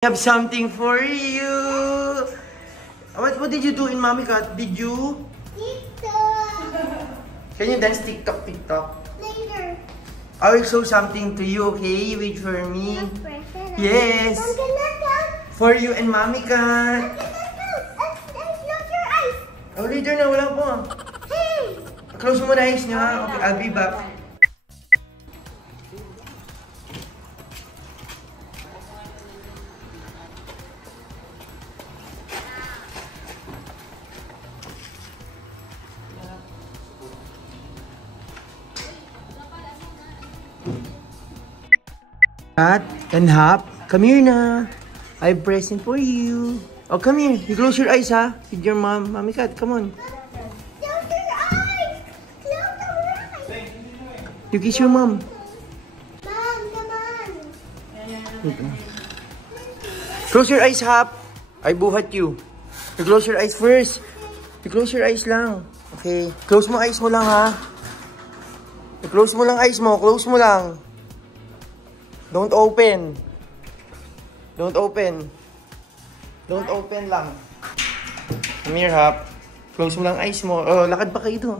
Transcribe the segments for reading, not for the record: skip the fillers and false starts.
I have something for you. What did you do in Mommy Cat? Did you? TikTok. Can you dance TikTok? Later. I will show something to you, okay? Wait for me. Yes. For you and Mommy Cat. Close your eyes. Oh, later na. Wala po. Hey. Close mo na eyes niyo, ha? Okay, I'll be back. Cat and Hop, come here na. I have present for you. Oh, come here. You close your eyes, ha? With your Mommy Cat. Come on. Close your eyes. Close your eyes. You kiss your mom. Mom, come on. Close your eyes, Hop. I buhat you. You close your eyes first. You close your eyes lang. Okay. Close mo eyes mo lang, ha? You close mo lang eyes mo. Close mo lang. Don't open. Don't open. Don't open lang. Come here, Hop. Close mo lang eyes mo. Oh, lakad pa kayo to.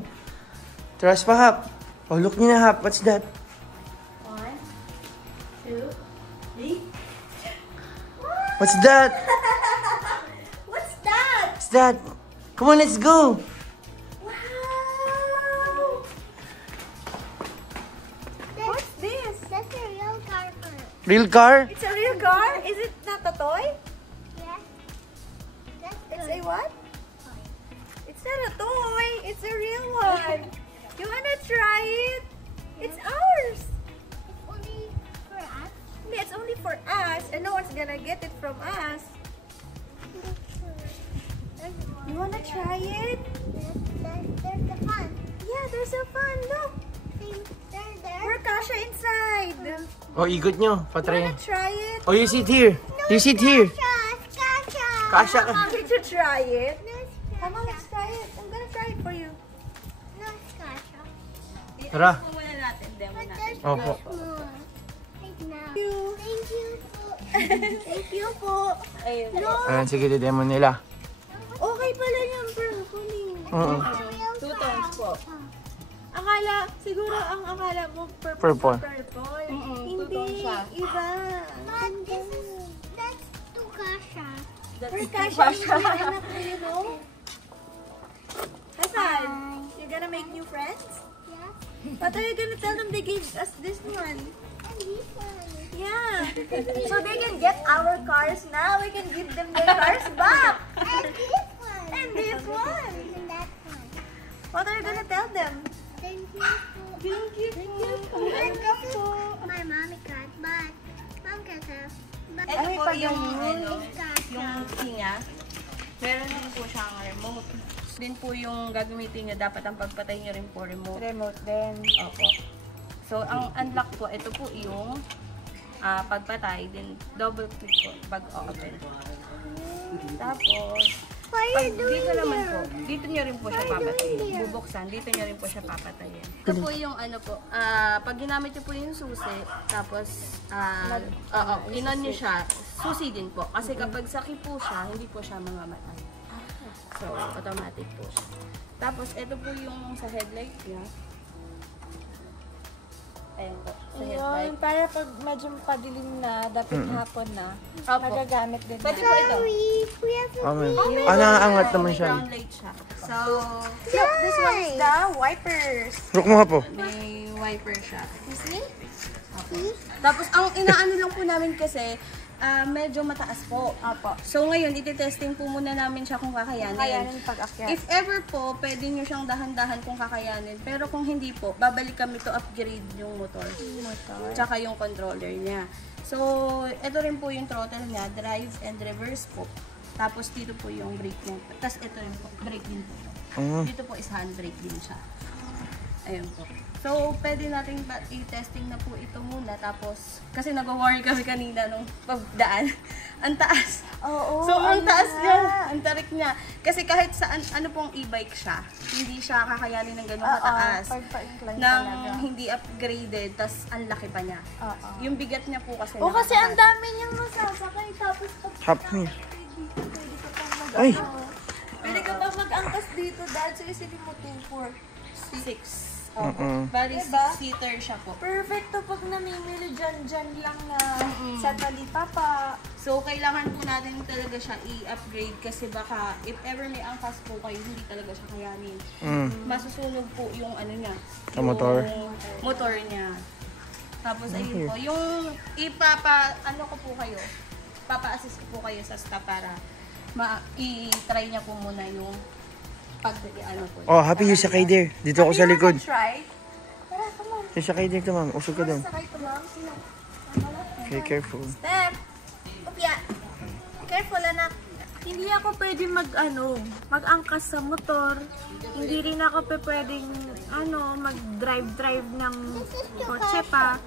Trust pa, Hop. Oh, look niyo na, Hop. What's that? 1, 2, 3. What's that? What's that? What's that? Come on, let's go. Wow. What's this? That's a real car. Real car? It's a real car? Is it not a toy? Yes. That's It's good. a what? It's not a toy. It's a real one. You wanna try it? It's ours. It's only for us. Yeah, it's only for us, and no one's gonna get it from us. You wanna try it? There's the fun. Yeah, there's a fun. Look, There. we're Kasha inside. Oh, ikot nyo. Patry. Wanna try it? Oh, you sit here. You sit here. Kasha ka. Want me to try it? No, Come on, let's try it. I'm gonna try it for you. no, Kasha. Tara. Muna natin, demo But natin. there's Opo. more. Right now. Thank you. Thank you. Thank you po. Ayun. No. Ayan, sige, demo nila. Okay pala yung purple. Oo. Two tones po. Akala, siguro ang akala mo Purple. purple. Hindi, two-tone siya. iba. But that's to Kasha. For Kasha, yung anak mo, you know? Hasan, you're gonna make new friends? Yeah. What are you gonna tell them they gave us this one? And this one. Yeah. So they can get our cars now. We can give them their cars back. And this one. And this one. And that one. What are you gonna tell them? Thank you. Thank you. And this is my mommy cat, but mom cat has. But Ito po yung, Kasha. yung niya. Meron din po siyang remote. Din po yung gagamitin niyo, dapat ang pagpatay niyo rin po remote. Remote din. Opo. So, ang unlock po, ito po yung pagpatay, din double click po pag open. Tapos, What are pag you doing dito naman there? po, dito niyo rin po siya papatayin. Bubuksan, dito niyo rin po siya papatayin. Ito po yung ano po, pag ginamit niyo po yung susi, tapos, inon niyo siya, susi din po. Kasi kapag saki po siya, hindi po siya mamamatay. So, automatic po siya. Tapos, ito po yung sa headlight niya. Ayan po, sa Yun, headlight. para pag medyo padilim na, dapat hapon na, Opo. magagamit din Pwede na. po ito. We have a Okay. Ah, nakaangat naman May siya. brown light siya. So, Look, this one is the wipers. Look mo, Hapo. may wiper siya. See? Tapos, ang inaano lang po namin kasi, medyo mataas po. Apo. So, ngayon, iti-testing po muna namin siya kung kakayanin. Kayanin pag-akyat. If ever po, pwede nyo siyang dahan-dahan kung kakayanin. Pero kung hindi po, babalik kami to upgrade yung motor. Tsaka yung controller niya. So, ito rin po yung throttle niya, drive and reverse po. Tapos, dito po yung brake niya. Tapos, ito rin po, brake din po. Dito po is handbrake din siya. Ayun po. So, pwede natin i-testing na po ito muna. Tapos, kasi nag-worry kami kanina nung pagdaan. Ang taas. Oo. So, ang taas niya. Ang tarik niya. Kasi kahit saan, ano pong e-bike siya, hindi siya kakayanin ng ganun kataas. Nang hindi upgraded, tas ang laki pa niya. Yung bigat niya po kasi. Kasi ang dami niyang masasakay. Tapos Hop me. Ay! pwede ka ba mag-angkas dito, Dad? So, isipin mo 2, 4, 6. Bali, Diba? 6-seater siya po. Perfecto pag namimili dyan lang na sa talipapa. So, kailangan po natin talaga siya i-upgrade kasi baka if ever may angkas po kayo, hindi talaga siya kayanin. Masusunog po yung ano niya. Sa motor? Yung motor niya. Tapos, ayun po. Yung ano ko po kayo, papa-assist ko po kayo sa staff para i-try niya po muna yung ano po. Oh, happy you sakay there. Dito ako sa likod. Try? Tara, come on. Yung sakay there to, ma'am. Usog ka doon. Sakay to, ma'am. Okay, careful. Step! Upya! Careful, anak. Hindi ako pwede mag-angkas sa motor. Hindi rin ako pwedeng mag-drive ng kotse pa.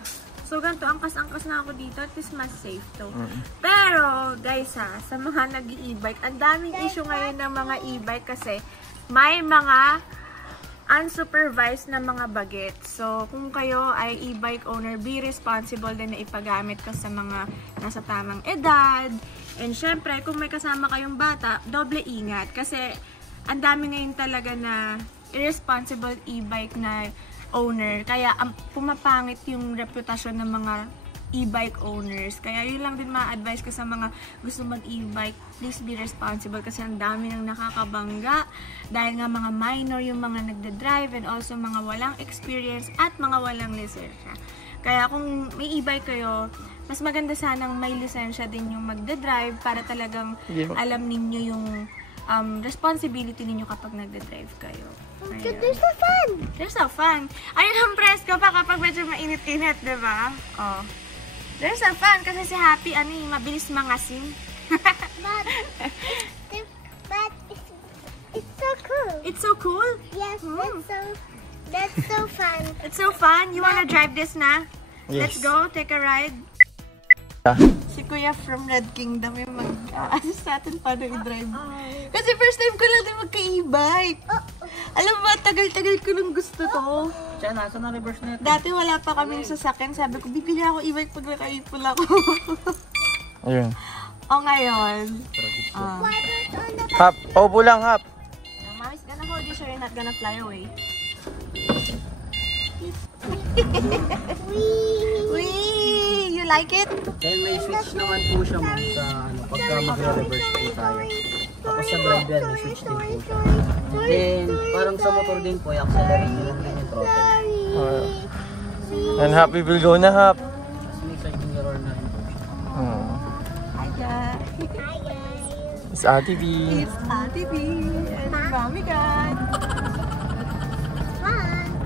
So, ganito, angkas-angkas na ako dito. At least mas safe to. Pero, guys sa mga nag-e-bike, ang daming issue ngayon ng mga e-bike kasi may mga unsupervised na mga bagets. So, kung kayo ay e-bike owner, be responsible din na ipagamit ko sa mga nasa tamang edad. And syempre, kung may kasama kayong bata, doble ingat. Kasi, ang dami ngayon talaga na irresponsible e-bike na owner. Kaya, pumapangit yung reputasyon ng mga e-bike owners. Kaya yun lang din ma-advise ko sa mga gusto mag-e-bike. Please be responsible kasi ang dami nang nakakabangga dahil nga mga minor yung mga nagda-drive and also mga walang experience at mga walang lisensya. Kaya kung may e-bike kayo, mas maganda sanang may lisensya din yung magda-drive para talagang alam ninyo yung responsibility ninyo kapag nagda-drive kayo. Because they're so fun. They're so fun. Ayun ang press ko pa kapag medyo mainit-init, diba? Oh. They're so fun kasi si Happy, mabilis mangasim. But it's so cool. It's so cool? Yes, that's so fun. It's so fun. You wanna drive this na? Yes. Let's go, take a ride. Si Kuya from Red Kingdom yung mag-assist natin paano i-drive. Kasi first time ko lang din magka-e-bike. Alam mo ba, tagal-tagal ko nung gusto to. Siya, nasa na reverse na ito. Dati wala pa kaming sasakyan. Sabi ko, bibili ako e-bike pag naka-ipul ako. Ayun. O ngayon. Water's on the Hop. Opo lang, hop. Mommy's gonna hold you so you're not gonna fly away. Wee! You like it? Then may switch naman po siya ma'am sa pagka magre-reverse po tayo. Tapos sa driver, may switch din po siya. Then, parang sa motor din po, i-accelerate nyo lang din yung throttle. And happy will go na, hop. Tapos may side mirror na rin po. Hi guys! It's Ate B. It's Ate B and Mommy God.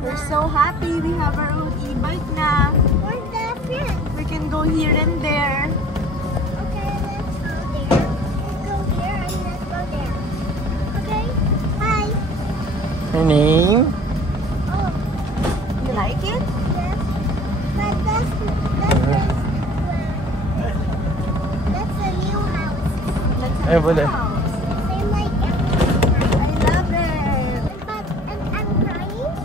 We're so happy we have our own e-bike na. Where's the friend? We can go here and there. Okay, let's go there. Let's go here and let's go there. Okay? Hi. Her name? Oh, You like it? yes. But that's a new house. Let's Ay, wala. Same like I love it. and I'm crying.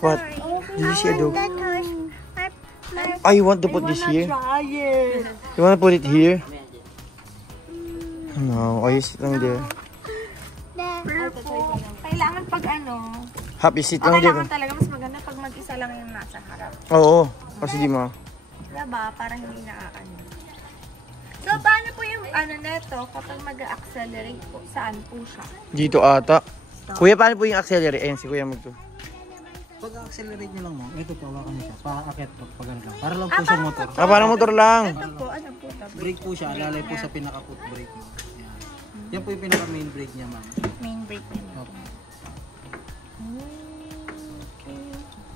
What? Did you see a dog? That was Oh, you want to put this here? Try it. You want to put it here? No, ayos lang there. Purple. Kailangan pag Happy sit lang kailangan there. talaga mas maganda pag mag-isa lang yung nasa harap. Oo, kasi di mo. Diba? Para hindi So, paano po yung neto kapag mag-accelerate po? Saan po siya? Dito ata. Kuya, paano po yung accelerate? Ayan, si Kuya magto. Pag accelerate nyo lang mo, ito po, hawakan mo siya. Paakit po, pag ano lang. Para lang po siya motor. Ah, parang motor lang. Ito po, ano po? Brake po siya, alalay po sa pinaka-foot brake mo. Yan. Yan po yung pinaka-main brake niya ma'am. Main brake niya. Opo.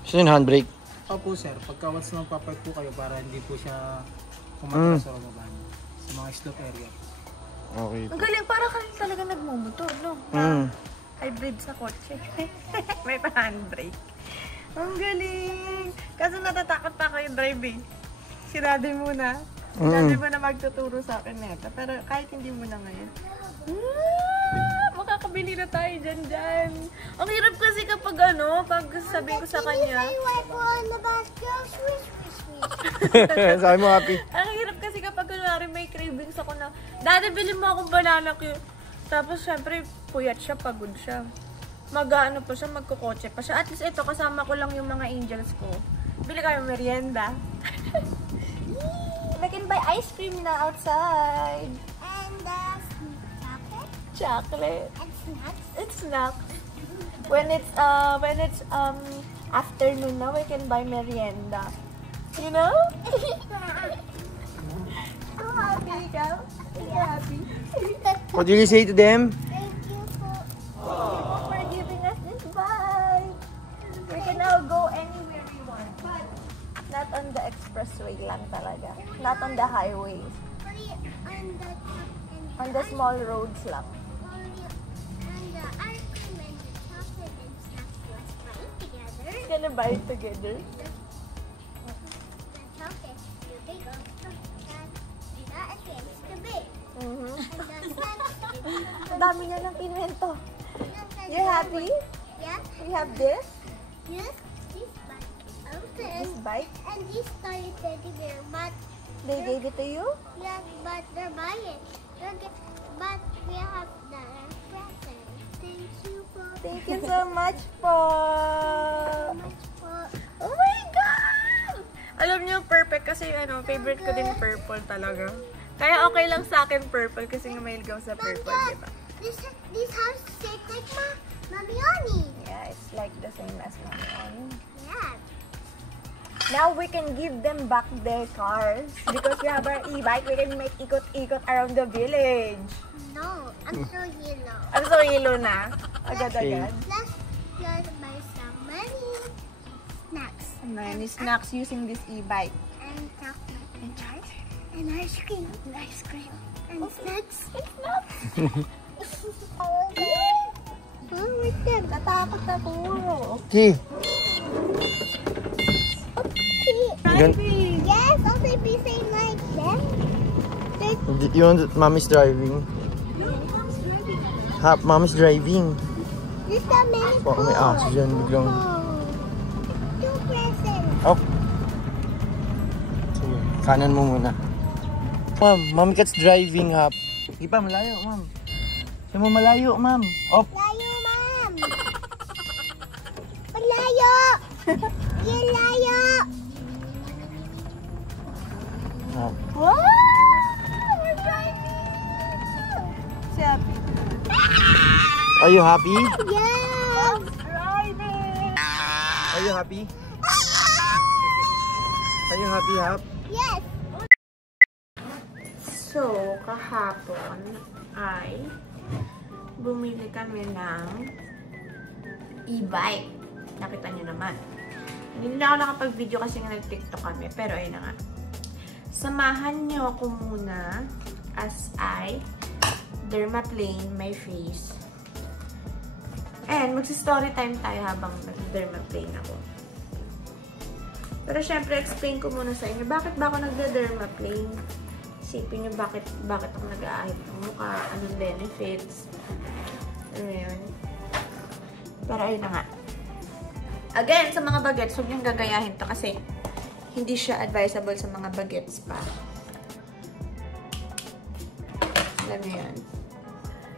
So yun, handbrake. Opo sir, pagka once nang papark po kayo para hindi po siya kumatras sa baba niyo. Sa mga slope area. Okay. Ang galing, para kayo talaga nagmumotor, no? Mm. hybrid sa kotse. May pa-handbrake. Ang galing! Kaso natatakot pa ako yung drive eh. Si Daddy muna. Si Daddy muna magtuturo sa akin neta. Pero kahit hindi muna ngayon. Makakabili na tayo dyan. Ang hirap kasi kapag pag sabihin ko sa kanya. Sabi mo, Happy. Ang hirap kasi kapag kunwari may cravings ako na, Daddy, bilhin mo akong banana cue. Tapos syempre, puyat siya, pagod siya. Mag-ano pa siya, magkukotse pa siya. At least ito, kasama ko lang yung mga angels ko. Bili kayo merienda. We can buy ice cream na outside. And Chocolate. and snacks. It's snacks. When it's afternoon na, we can buy merienda. You know? So happy ka? Happy? What did you say to them? Thank you For giving us this bike. We can now go anywhere we want. But not on the expressway lang talaga. Not on the highways. Only on the top and On the small roads lang. only on the ice cream and the chocolate and snacks was fine together. Gonna buy it together. The chocolate, the big one, and the ice cream is the big. Mm-hmm. And the snacks is Ang dami niya ng pinwento. You happy? Yeah. We have this. Yes, this bike open. This bike. And this toy teddy bear, but They gave it to you? yes, but they're buying. But we have the present. Thank you for Thank you so much po. much for. Oh my God! Alam niyo, perfect kasi favorite ko din purple talaga. Kaya okay lang sa akin purple kasi nga mahilig ako sa purple, Dad, diba? this house is shaped like Mommy Oni. Yeah, it's like the same as mine. Yeah. Now we can give them back their cars because we have our e-bike. We can make ikot-ikot around the village. No, I'm so yellow. I'm so hilo na. Agad-agad. Let's buy some money, snacks, Many snacks using this e-bike. and chocolate, and ice cream, and snacks. Oh my God, natakot na po. Okay. Driving. Yes, also be saying like that. You want mommy's driving? Mommy's driving. This got many Baka may aso dyan biglang. Two presents. Oh. Sige, kanan mo muna. Mommy Cat's driving, Hap. Sige pa, malayo, Mom. Sige mo malayo, Mom. Oh. Layo, Ma'am. Malayo. Yan, layo. Oh. Wow! We're driving! Si Happy. Are you happy? Yes. Driving! Are you happy? Are you happy, Hap? Yes. So, kahapon ay bumili kami ng e-bike. Nakita nyo naman. Hindi na ako nakapag-video kasi nga nag-TikTok kami. Pero ayun na nga. Samahan nyo ako muna as I dermaplane my face. And magsi-story time tayo habang nag-dermaplane ako. Pero syempre, explain ko muna sa inyo, bakit ba ako nagda-dermaplane? Isipin nyo bakit ako nag-aahit ng mukha, anong benefits. Ano yun? Pero ayun na nga. Again, sa mga bagets, huwag niyong gagayahin to kasi hindi siya advisable sa mga bagets pa. Alam niyo yan.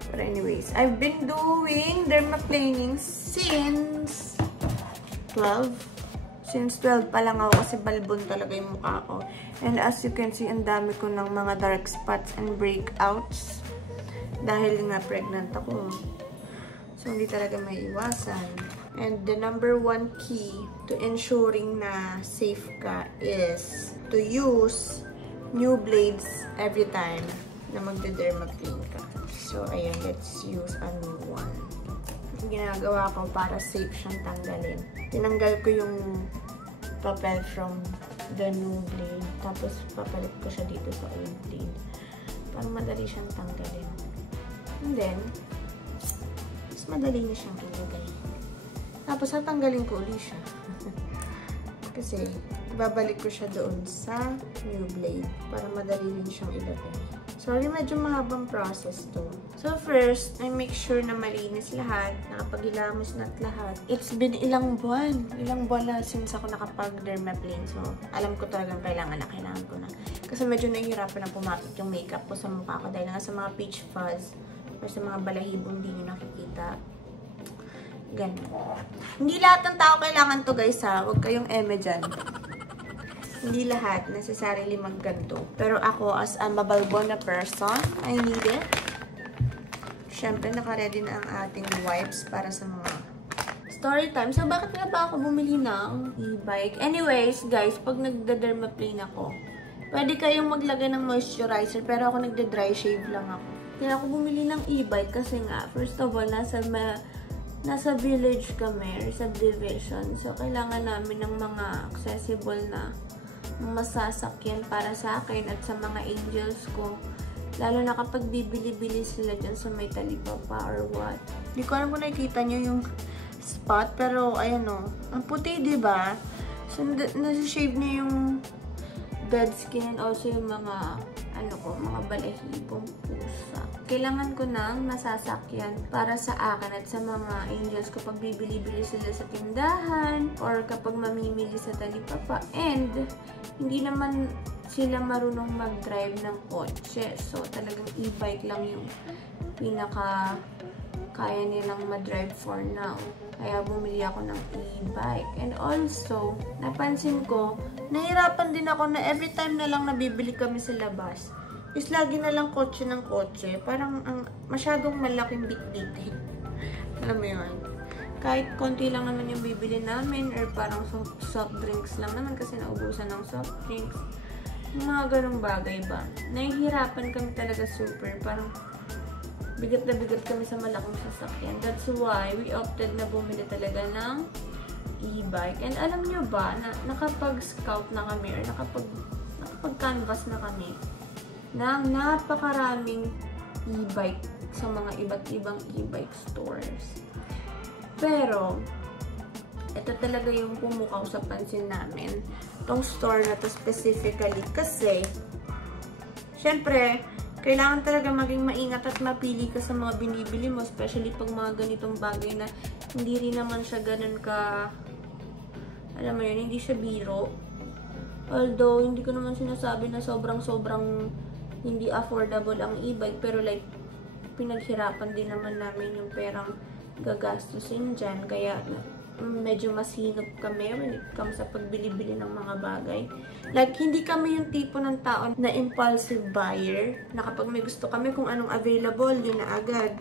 But anyways, I've been doing dermaplaning since 12. Since 12 pa lang ako kasi balbon talaga yung mukha ko. And as you can see, ang dami ko ng mga dark spots and breakouts. Dahil nga pregnant ako. So, hindi talaga may iwasan. And the number one key to ensuring na safe ka is to use new blades every time na magde-dermaplane ka. So, ayan, let's use a new one. Ang ginagawa ko para safe siyang tanggalin. Tinanggal ko yung papel from the new blade. Tapos, papalit ko siya dito sa old blade. Para madali siyang tanggalin. And then, mas madali na siyang ilagay. Tapos, tatanggalin ko ulit siya. Kasi, babalik ko siya doon sa new blade para madali rin siyang ilagay. Sorry, medyo mahabang process to. So, first, I make sure na malinis lahat, nakapaghilamos na lahat. It's been ilang buwan na since ako nakapag-dermaplane. So, alam ko talagang kailangan ko na. Kasi medyo nahihirapan na pumapit yung makeup ko sa mukha ko dahil nga sa mga peach fuzz or sa mga balahibong hindi nyo nakikita. Ganun. Hindi lahat ng tao kailangan to, guys, ha? Huwag kayong eme dyan. Hindi lahat necessarily magganto. Pero ako, as a mabalbon na person, I need it. Siyempre, naka-ready na ang ating wipes para sa mga story time. So, bakit nga ba ako bumili ng e-bike? Anyways, guys, pag nagda-dermaplane ako, pwede kayong maglagay ng moisturizer, pero ako nagda-dry shave lang ako. Kaya ako bumili ng e-bike kasi nga, first of all, nasa village kami, or subdivision. So, kailangan namin ng mga accessible na masasakyan para sa akin at sa mga angels ko. Lalo na kapag bibili-bili sila dyan sa may talipapa or what. Hindi ko alam kung nakikita nyo yung spot, pero ayan o. Ang puti, diba? So, nasa-shave niya yung dead skin and also yung mga mga balahibong pusa. Kailangan ko ng masasakyan para sa akin at sa mga angels ko pag bibili-bili sila sa tindahan or kapag mamimili sa talipapa. And, hindi naman sila marunong mag-drive ng kotse. So, talagang e-bike lang yung pinaka kaya nilang ma-drive for now. Kaya bumili ako ng e-bike. And also, napansin ko, nahirapan din ako na every time na lang nabibili kami sa labas, is lagi na lang kotse ng kotse. Parang masyadong malaking bit-bitin. Alam mo yun? Kahit konti lang naman yung bibili namin or parang soft drinks lang naman kasi naubusan ng soft drinks. Mga ganong bagay ba? Nahihirapan kami talaga super. Parang bigat na bigat kami sa malaking sasakyan. That's why we opted na bumili talaga ng e-bike. And alam nyo ba, na nakapag-scout na kami or nakapag-canvas na kami ng napakaraming e-bike sa mga iba't ibang e-bike stores. Pero, ito talaga yung pumukaw sa pansin namin. Itong store na to specifically kasi, syempre, kailangan talaga maging maingat at mapili ka sa mga binibili mo, especially pag mga ganitong bagay na hindi rin naman siya ganun ka, alam mo yun, hindi siya biro. Although, hindi ko naman sinasabi na sobrang hindi affordable ang e-bike, pero like, pinaghirapan din naman namin yung perang gagastusin dyan, kaya medyo masinop kami when it comes sa pagbili-bili ng mga bagay. Like, hindi kami yung tipo ng tao na impulsive buyer, na kapag may gusto kami kung anong available, yun na agad.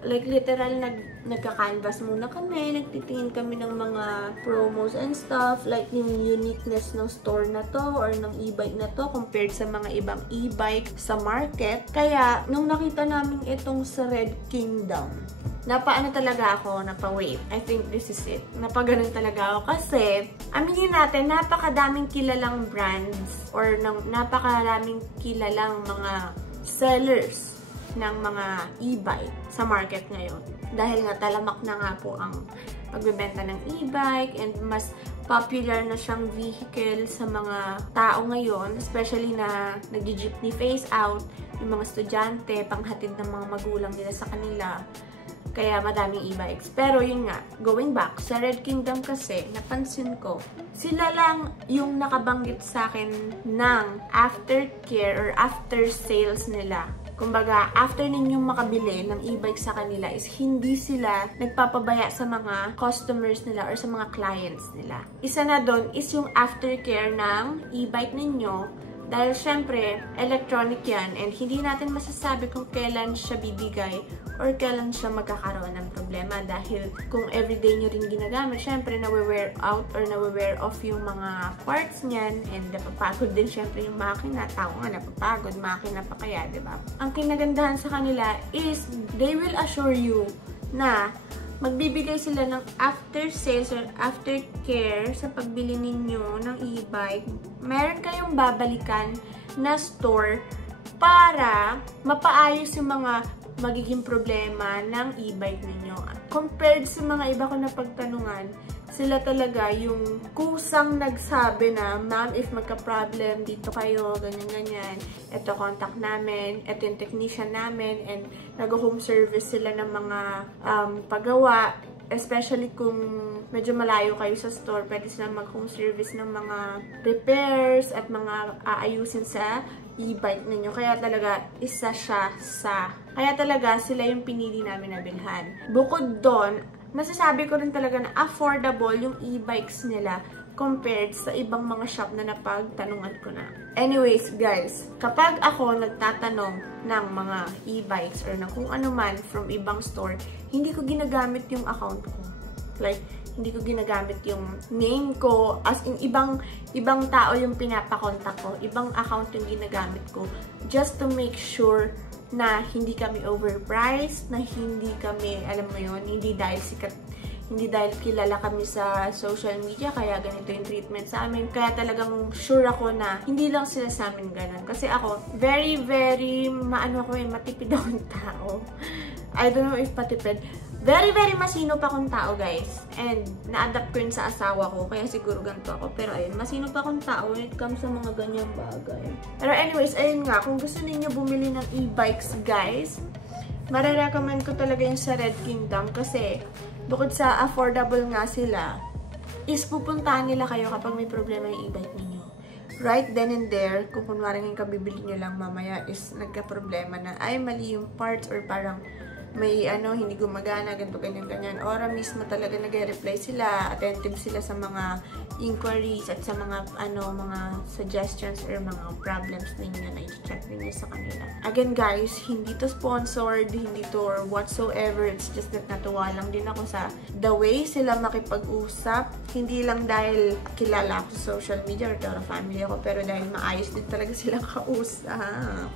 Like, literal, nagka-canvas muna kami, nagtitingin kami ng mga promos and stuff, like yung uniqueness ng store na to or ng e-bike na to compared sa mga ibang e-bike sa market. Kaya, nung nakita namin itong sa Red Kingdom, napaano talaga ako, wait, I think this is it. Napaganon talaga ako kasi, aminin natin, napakadaming kilalang brands or napakadaming kilalang mga sellers ng mga e-bike sa market ngayon. Dahil nga talamak na nga po ang pagbebenta ng e-bike and mas popular na siyang vehicle sa mga tao ngayon, especially na nag-jeepney phase out, yung mga estudyante, panghatid ng mga magulang nila sa kanila. Kaya madaming e-bikes. Pero yun nga, going back, sa Red Kingdom kasi, napansin ko, sila lang yung nakabanggit sa akin ng aftercare or after sales nila. Kumbaga, after ninyong makabili ng e-bike sa kanila is hindi sila nagpapabaya sa mga customers nila or sa mga clients nila. Isa na doon is yung aftercare ng e-bike ninyo. Dahil syempre, electronic yan and hindi natin masasabi kung kailan siya bibigay or kailan siya magkakaroon ng problema. Dahil kung everyday nyo rin ginagamit, syempre nawe-wear out or nawe-wear off yung mga parts niyan and napapagod din syempre yung makina. Tao nga napapagod, makina pa kaya, diba? Ang kinagandahan sa kanila is they will assure you na magbibigay sila ng after sales or after care sa pagbili ninyo ng e-bike. Meron kayong babalikan na store para mapaayos yung mga magiging problema ng e-bike ninyo. compared sa mga iba ko na pagtanungan, sila talaga yung kusang nagsabi na, ma'am, if magka-problem, dito kayo, ganyan-ganyan. Ito, contact namin. Ito yung technician namin. And nag-home service sila ng mga paggawa. Especially kung medyo malayo kayo sa store, pwede sila mag-home service ng mga repairs at mga aayusin sa e-bike ninyo. Kaya talaga, kaya talaga sila yung pinili namin na bilhan. Bukod doon, masasabi ko rin talaga na affordable yung e-bikes nila compared sa ibang mga shop na napagtanungan ko na. Anyways, guys, kapag ako nagtatanong ng mga e-bikes or ng kung ano man from ibang store, hindi ko ginagamit yung account ko. Like, hindi ko ginagamit yung name ko. As in, ibang tao yung pinapakontak ko. Ibang account yung ginagamit ko. Just to make sure na hindi kami overpriced, na hindi kami, alam mo yun, hindi dahil kilala kami sa social media, kaya ganito yung treatment sa amin. Kaya talagang sure ako na hindi lang sila sa amin ganun. Kasi ako, very, very, matipid akong tao. I don't know if patipid. Very, very masinop akong tao, guys. And na-adapt ko yun sa asawa ko, kaya siguro ganito ako. Pero ayun, masinop akong tao when it comes sa mga ganyang bagay. Pero anyways, ayun nga, kung gusto ninyo bumili ng e-bikes, guys, marirecommend ko talaga yung sa Red Kingdom kasi bukod sa affordable nga sila, is pupuntahan nila kayo kapag may problema yung e-bike ninyo. Right then and there, kung kunwari yung kabibili nyo lang mamaya is nagka-problema na ay mali yung parts or parang may hindi gumagana, ganito, ganyan. Ora mismo talaga nag-reply sila, attentive sila sa mga inquiries at sa mga mga suggestions or mga problems ninyo na i-check ninyo sa kanila. Again guys, hindi to sponsored, hindi to or whatsoever, it's just that natuwa lang din ako sa the way sila makipag-usap, hindi lang dahil kilala ako sa social media or Dora family ako, pero dahil maayos din talaga silang kausap.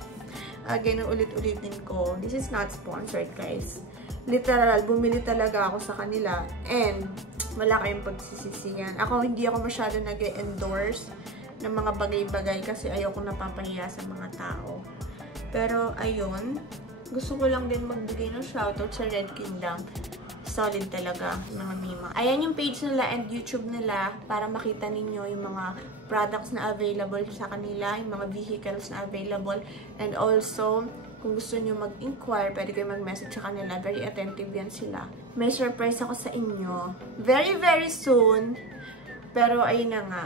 Again, ulit-ulitin ko, this is not sponsored, guys. Literal, bumili talaga ako sa kanila and wala kayong pagsisisiyan. Hindi ako masyado nag-endorse ng mga bagay-bagay kasi ayoko napapahiya sa mga tao. Pero, ayun, gusto ko lang din magbigay ng shoutout sa Red Kingdom. Solid talaga, mga mima. Ayan yung page nila and YouTube nila para makita ninyo yung mga products na available sa kanila, yung mga vehicles na available. And also, kung gusto nyo mag-inquire, pwede kayo mag-message sa kanila. Very attentive yan sila. May surprise ako sa inyo. Very, very soon. Pero, ayun na nga.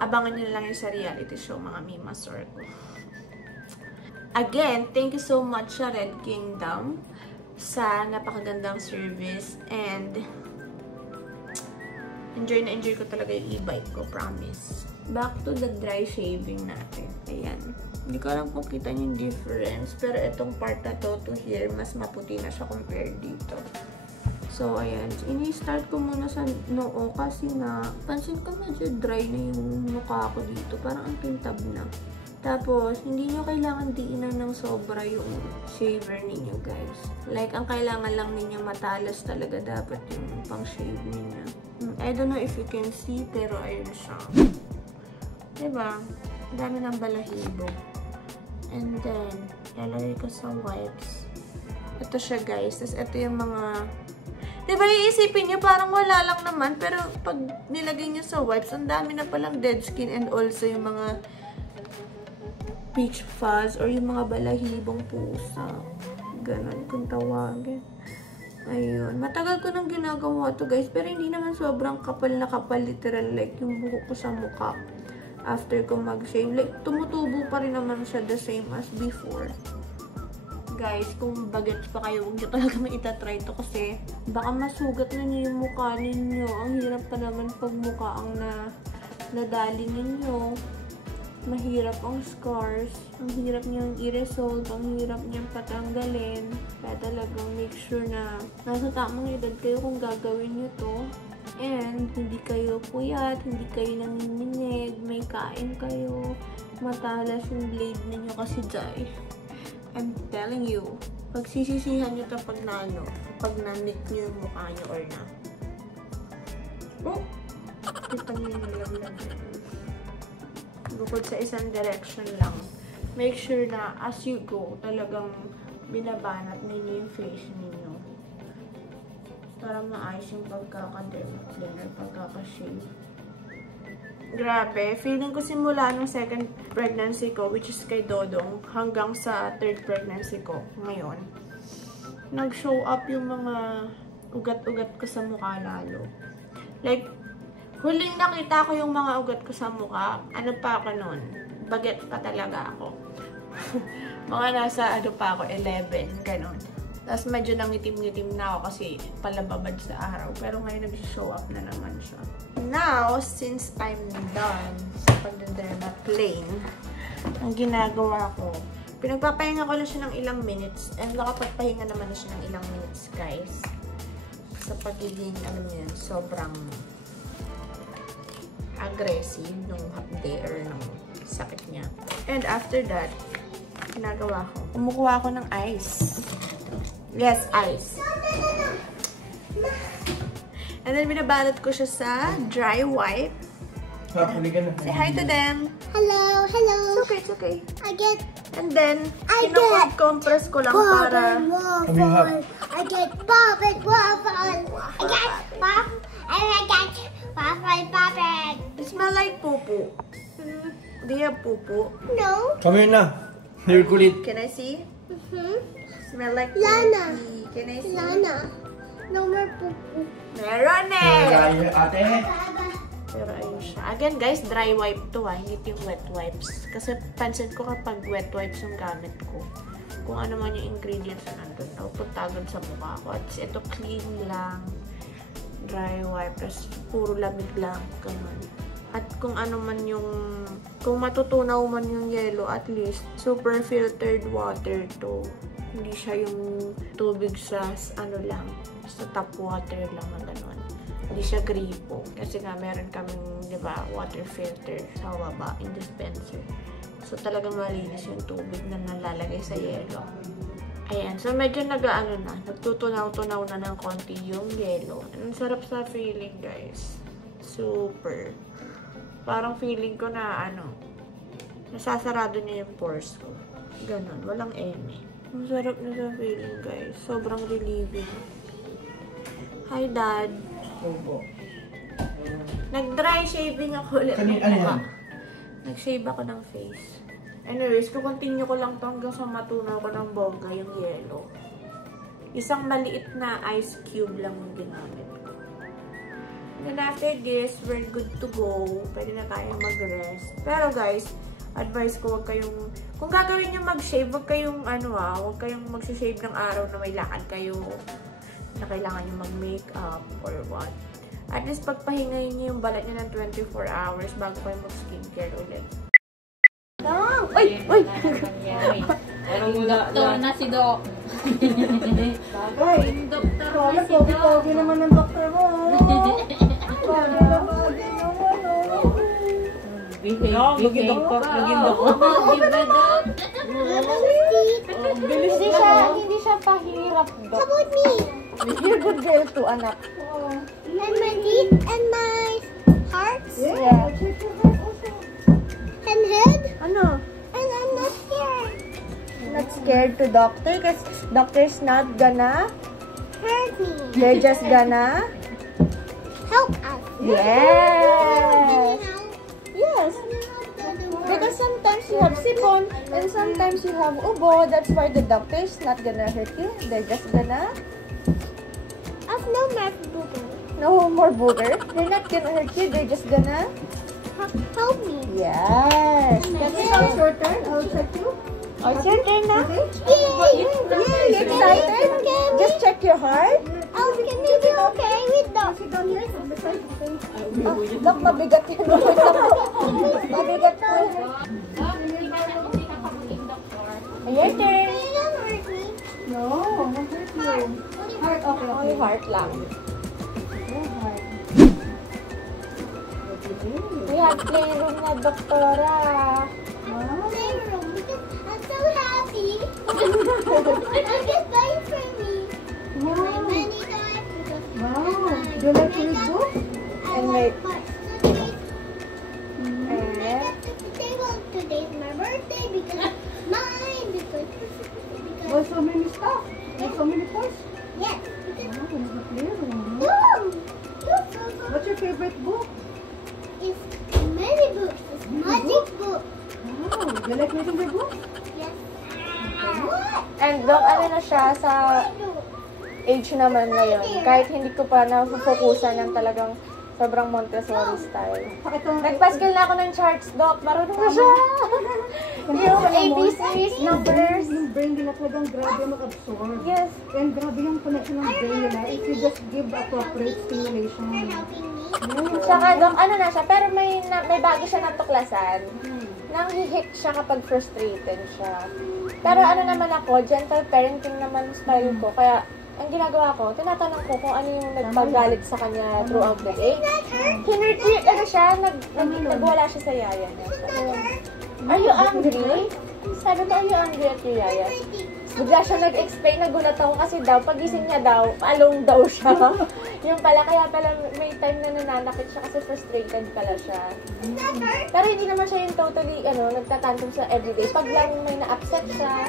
Abangan nyo lang yung sa reality show, mga mima store ko. Again, thank you so much sa Red Kingdom sa napakagandang service and enjoy ko talaga yung e-bike ko, promise. Back to the dry shaving natin. Ayan. Hindi ko alam kung kita niyo yung difference, pero itong part na to here, mas maputi na siya compared dito. So, ayan. Ini-start ko muna sa noo kasi nga, pansin ko medyo dry na yung mukha ko dito. Parang ang kintab na. Tapos, hindi nyo kailangan diinan ng sobra yung shaver ninyo, guys. Like, ang kailangan lang ninyo matalas talaga dapat yung pang-shave ninyo. I don't know if you can see, pero ayun siya. Diba? Ang dami ng balahibo. And then, lalagay ko sa wipes. Ito siya, guys. Tapos, ito yung mga... Diba, iisipin nyo, parang wala lang naman. Pero, pag nilagay nyo sa wipes, ang dami na palang dead skin and also yung mga peach fuzz or yung mga balahibong pusa. Ganon kung tawagin. Ayun. Matagal ko nang ginagawa to, guys. Pero hindi naman sobrang kapal na kapal. Literal, like yung buhok ko sa mukha. After ko mag-shave. Like, tumutubo pa rin naman siya the same as before. Guys, kung bagets pa kayo, huwag nyo talaga maitatry to kasi baka masugat na nyo yung mukha ninyo. Ang hirap pa naman pag mukha ang nadali ninyo. Mahirap ang scars, ang hirap niyang i-resolve, ang hirap niyang patanggalin. Kaya talagang make sure na nasa tamang edad kayo kung gagawin niyo to. And hindi kayo puyat, hindi kayo nanginginig, may kain kayo, matalas yung blade ninyo kasi dry. I'm telling you, pagsisisihan niyo to pag na-nick niyo yung mukha niyo or na. Oh! Kita niyo yung nalaglag. Bukod sa isang direction lang, make sure na as you go, talagang binabanat ninyo yung face ninyo. para maayos yung pagkaka-cleaner, pagkaka-shave. Grabe, feeling ko simula nung second pregnancy ko, which is kay Dodong, hanggang sa third pregnancy ko ngayon, nag-show up yung mga ugat-ugat ko sa mukha lalo. Like, huling nakita ko yung mga ugat ko sa mukha, ano pa ako nun? Bagets pa talaga ako. Mga nasa, ano pa ako, 11, ganun. Tapos medyo nangitim-ngitim na ako kasi palababad sa araw. Pero ngayon nag-show up na naman siya. Now, since I'm done sa pag-dermaplane, ang ginagawa ko, pinagpapahinga ko na siya ng ilang minutes. And nakapagpahinga naman na siya ng ilang minutes, guys. Sa pagiging, ano yun, sobrang aggressive nung hapde or nung sakit niya. And after that, ginagawa ko, kumukuha ako ng ice. Yes, ice. And then, binabalot ko siya sa dry wipe. Say hi to them. Hello, hello. It's okay, it's okay. I get And then, compress ko lang para... waffle. I get pop and waffle. I get pop and I get waffle. It smells like poo-poo. Do you have poo-poo? No. Come here na. Here, kulit. Can I see? Mm-hmm. Smell like Lana. poo-poo. Can I see? Lana. No more poo poo. Meron eh! Ate. Pero ayun siya. Again guys, dry wipe to hindi ito yung wet wipes. Kasi pansin ko kapag wet wipes yung gamit ko, kung ano man yung ingredients na nandun, napupunta agad sa mukha ko. At ito clean lang, dry wipe, tapos puro lamig lang, ganun. At kung ano man yung, kung matutunaw man yung yellow, at least, super filtered water to. Hindi siya yung tubig sa, ano lang, sa tap water lang na ganun. Hindi siya gripo. Kasi nga, meron kaming, di ba, water filter sa baba, in dispenser. So, talagang malinis yung tubig na nalalagay sa yelo. Ayan. So, medyo nagtutunaw-tunaw na ng konti yung yelo. Ang sarap sa feeling, guys. Super. Parang feeling ko na, nasasarado niya yung pores ko. Ganon. Walang eme. Ang sarap na sa feeling, guys. Sobrang relieving. Hi, Dad. Opo. Nag-dry shaving ako ulit. Ano yan? Nag-shave ako ng face. Anyways, kukontinue ko lang to hanggang sa matunaw ko ng bongga yung yellow. Isang maliit na ice cube lang yung ginamit ko. And then after this, we're good to go. Pwede na tayo mag-rest. Pero guys, advice ko, wag kayong, kung gagawin nyo mag-shave, wag kayong mag-shave ng araw na may lakad kayo, na kailangan nyo mag-makeup or what. At least pagpahingayin nyo yung balat nyo ng 24 hours bago kayo mag-skincare ulit. Uy! Uy! Doktor na si Doc. Bagay! Doktor Wala, na si Doc. pogi-pogi naman ng doktor mo. Naging doktor. Diba, Doc? Hindi siya pahirap, Dok. How about me? You're good girl too, anak. And my teeth and my hearts Yeah. and head. Ano? And I'm not scared. Not scared to doctor because doctor's not gonna, Hurt me. they're just gonna, Help us. yes. Help. Yes. Because sometimes you have sipon and sometimes you have ubo. That's why the doctor is not gonna hurt you. They're just gonna, I've no more booger. no more booger. They're not gonna hurt you. They're just gonna, Help me. yes. That's how your turn. I'll check you. Oh, it's your turn now. Yay! Yay, you excited? Just check your heart. Oh, can you be okay with that? Oh, Dok, mabigat yun. Mabigat po. Your turn. You don't hurt me. No, not hurt you. Heart, okay. Only heart lang. We have playroom na, doktora. Playroom, because I'm so happy. I get buying for me. My money died because Wow. Do you like to read books? And make, Today's my birthday because mine because so many stuff. There's so many toys. yes because Wow, we have a playroom. favorite book? It's many books. It's magic book. Oh, you like reading the book? Yes. And Doc, ano na siya sa age naman ngayon. Kahit hindi ko pa na-focusan ng talagang sobrang Montessori style. Nagpaskil na ako ng charts, Doc. Marunong na siya. Yung ABCs, numbers. Yung brain nila talagang grabe mag-absorb. Yes. And grabe yung connection ng brain nila if you just give appropriate stimulation. Tsaka, Doc, ano na siya, pero may bago siya natuklasan. Nang-hit siya kapag frustrated siya. Pero ano naman ako, gentle parenting naman style ko. Kaya, ang ginagawa ko, tinatanong ko kung ano yung nagpagalit sa kanya throughout the day. Hinurti, ano siya, nagwala siya sa yaya niya. Are you angry? Sabi ko, are you angry at your yaya? Bigla siya nag-explain, nagulat ako kasi daw, pagising niya daw, alone daw siya. Yung pala, kaya pala may time na nananakit siya kasi frustrated pala siya. Pero hindi naman siya yung totally, nagtatantrum sa everyday. Pag lang may na-upset siya.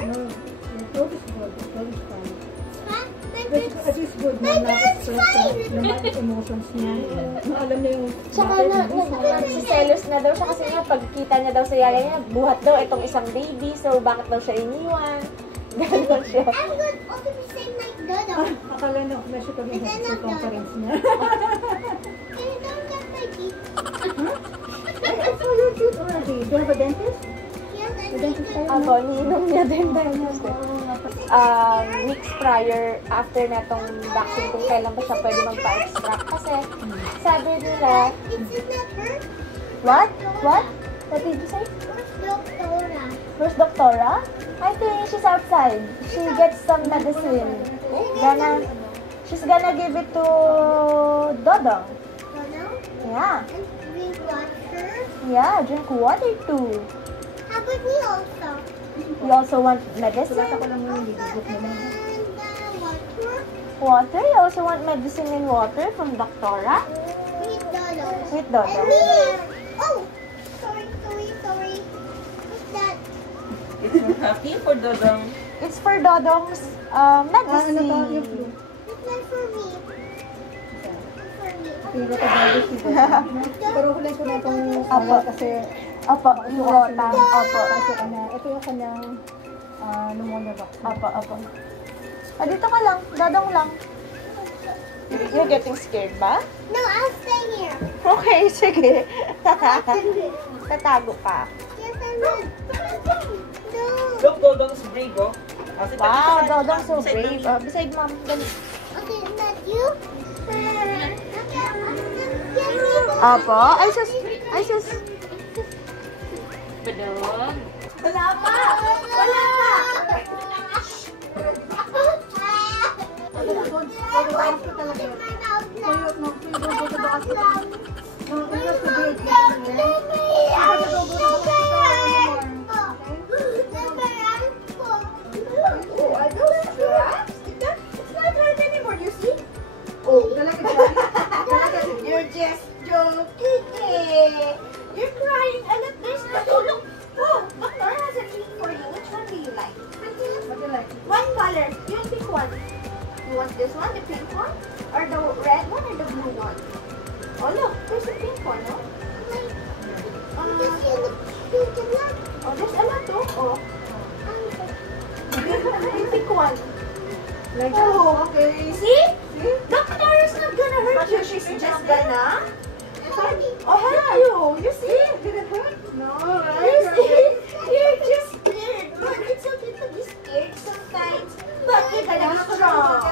That is good. That is fine. That is good na na-express yung mga emotions niya. Alam niya yung... Tsaka nagsiselos na daw siya kasi nga pagkita niya daw sa yaya niya, buhat daw itong isang baby, so bakit daw siya iniwan? Ganon siya. I'm good. Also, the same like Dodo. Akala na siya pag sa conference niya. Can you don't get my teeth? I saw your tooth already. Do you have a dentist? Yes, I A dentist tayo? Abo, niinom niya din dentist. Weeks prior, after natong vaccine, kung kailan pa siya pwede magpa-extract. Kasi, sabi nila, It's not her. what? What? What did you say? Where's Doctora? Where's Doctora? I think she's outside. She gets some medicine. She's gonna give it to Dodong. Dodo? Yeah. And drink water. Yeah, drink water too. How about me also? You also want medicine? Ako lang yung bibigok nila. And water. Water? You also want medicine and water from Doctora? With Dodo. With And Dodong. me. Oh, sorry. What's that? It's happy for Dodong. It's for Dodong's medicine. It's not for me. It's for me. Pero kabalo siya. Pero huling ko na itong Apo. kasi Opo, yung rota. Opo. kasi ito yung kanyang pneumonia vaccine. Opo. Dito ka lang. Dodong lang. You're getting scared ba? No, I'll stay here. Okay, sige. Tatago ka. Yes, I will. No. Look, Dodong's brave, oh. Wow, Dodong so brave. Beside mom. Dali. Okay, not you. Okay, Opo. Ay, sus. Badong. Wala pa. You're just joking eh. You're crying and there's no look. Oh, Doctor has a treat for you. Which one do you like? What do you like? One color. Yung pink one. You want this one, the pink one? Or the red one or the blue one? Oh look, there's the pink one, no? Oh, there's a lot too. Oh. Yung pink one. Like, Oh, okay. See? Doctor is not gonna hurt you. She's just gonna help you. You see? did it hurt? No, You see? You're just scared. But it's okay to be scared sometimes. But you're gonna be strong.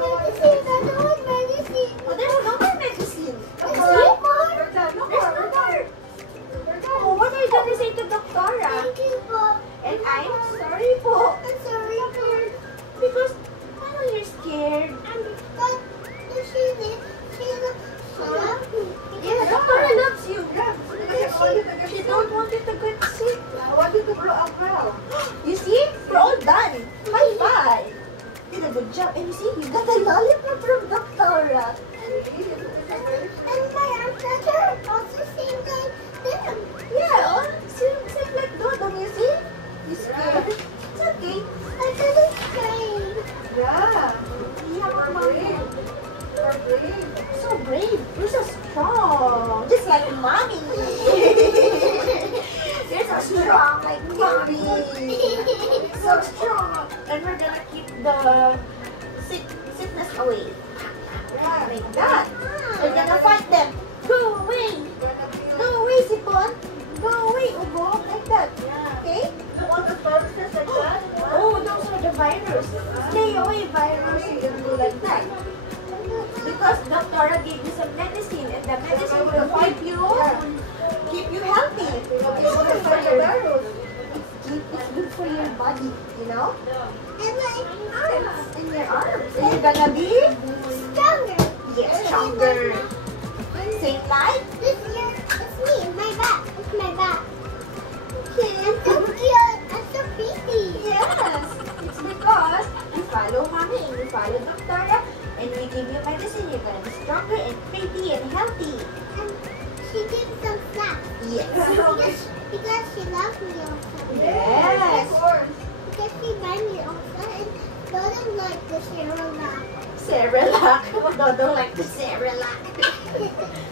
Oh, there's no more medicine. You see? There's no more. Oh, what are you gonna say to Doctora? And I'm sorry po. Because, you're scared. Yeah, Doctora loves you. She don't want you to get sick. I want you to blow up well. You see? We're all done. High five. Did a good job. And you see, you got a lollipop from Doctora. And my ancestor also seems like them. Yeah, oh, same like Dodong, you see? You scared? It's okay. I couldn't scream. Yeah. Yeah, Mama. You're brave. So brave. So strong. And we're gonna keep the sickness away. Like that. We're gonna fight them. Go away. Go away, Sipon. Go away, Ugo. Like that. Okay? All the viruses like that. Oh, those are the virus. Stay away, virus. You can do like that. Because Dr. gave you some medicine, and the medicine will keep you healthy. It's good for your virus. It's good for your body, you know? And my arms. And your arms. And you're gonna be Stronger. yes, stronger. Same like It's me, my back. It's my back. Okay, I'm so cute. I'm so pretty. yes. It's because you follow mommy and you follow Dr. And we give you medicine. You're gonna be stronger and pretty and healthy. And she gives some snacks. Yes. Because she loves me also. Yes. Because she buys me also and doesn't like the Cerelac. Cerelac. Don't like the Cerelac.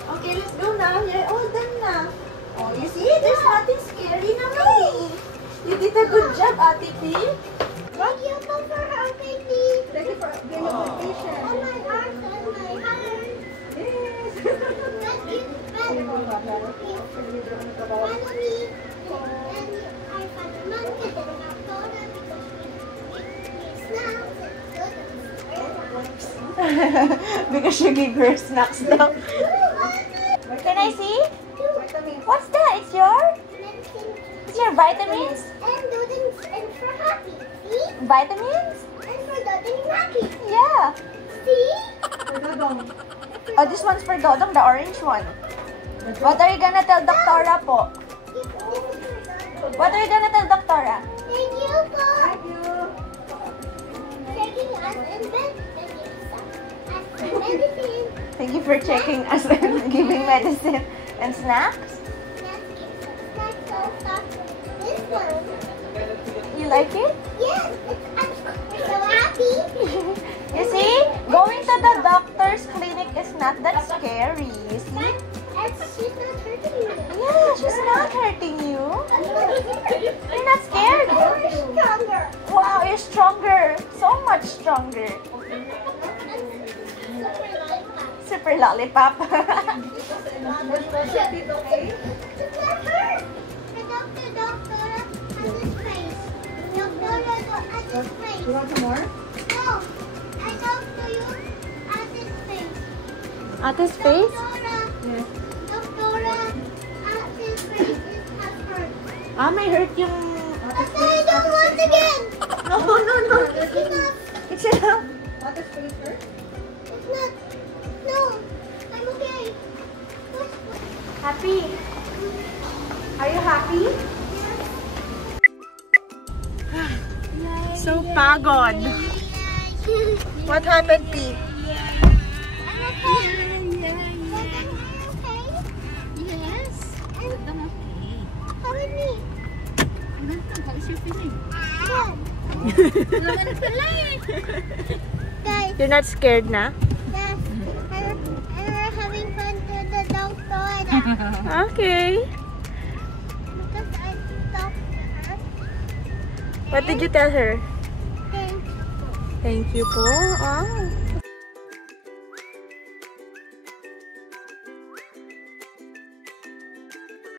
Okay, let's go now. You're all done now. Oh, you see? There's nothing scary naman. You did a good job, Ate P. Thank you for helping me. Thank you for being a good patient. On my arms and my hands. Yes. Thank you. And follow me. And I found a monkey that I told her because she snacks and good. Because you give her snacks now. Can I see? What's that? It's your? It's your vitamins? And noodles and for happy. See? Vitamins? And for Dodong happy. Yeah. See? Oh, this one's for Dodong, the orange one. What are you gonna tell Doctora po? What are you gonna tell Doctora? Thank you for taking us in bed and giving us medicine. Thank you for checking us and giving medicine and snacks. This one. You like it? Yes, I'm so happy. You see? Going to the doctor's clinic is not that scary. You see? And she's not hurting me. Yeah, she's not hurting you. You're not scared? You're stronger. Wow, you're stronger. So much stronger. Super lollipop. It's not hurt. The doctor has his face. Doctor has his face. You want some more? No, I talk to you at his face. At his face? Yes. Doctora, at his face has hurt. Ah, may hurt yung... Doctor, I don't want again. No. It's enough. It's enough. What is for hurt? It's not. No, I'm okay. Happy? Are you happy? So pagod. What happened, P? Guys, You're not scared na? we're having fun to the doctor. Okay. Because I talked to her. What did you tell her? Thank Thank you po. Oh.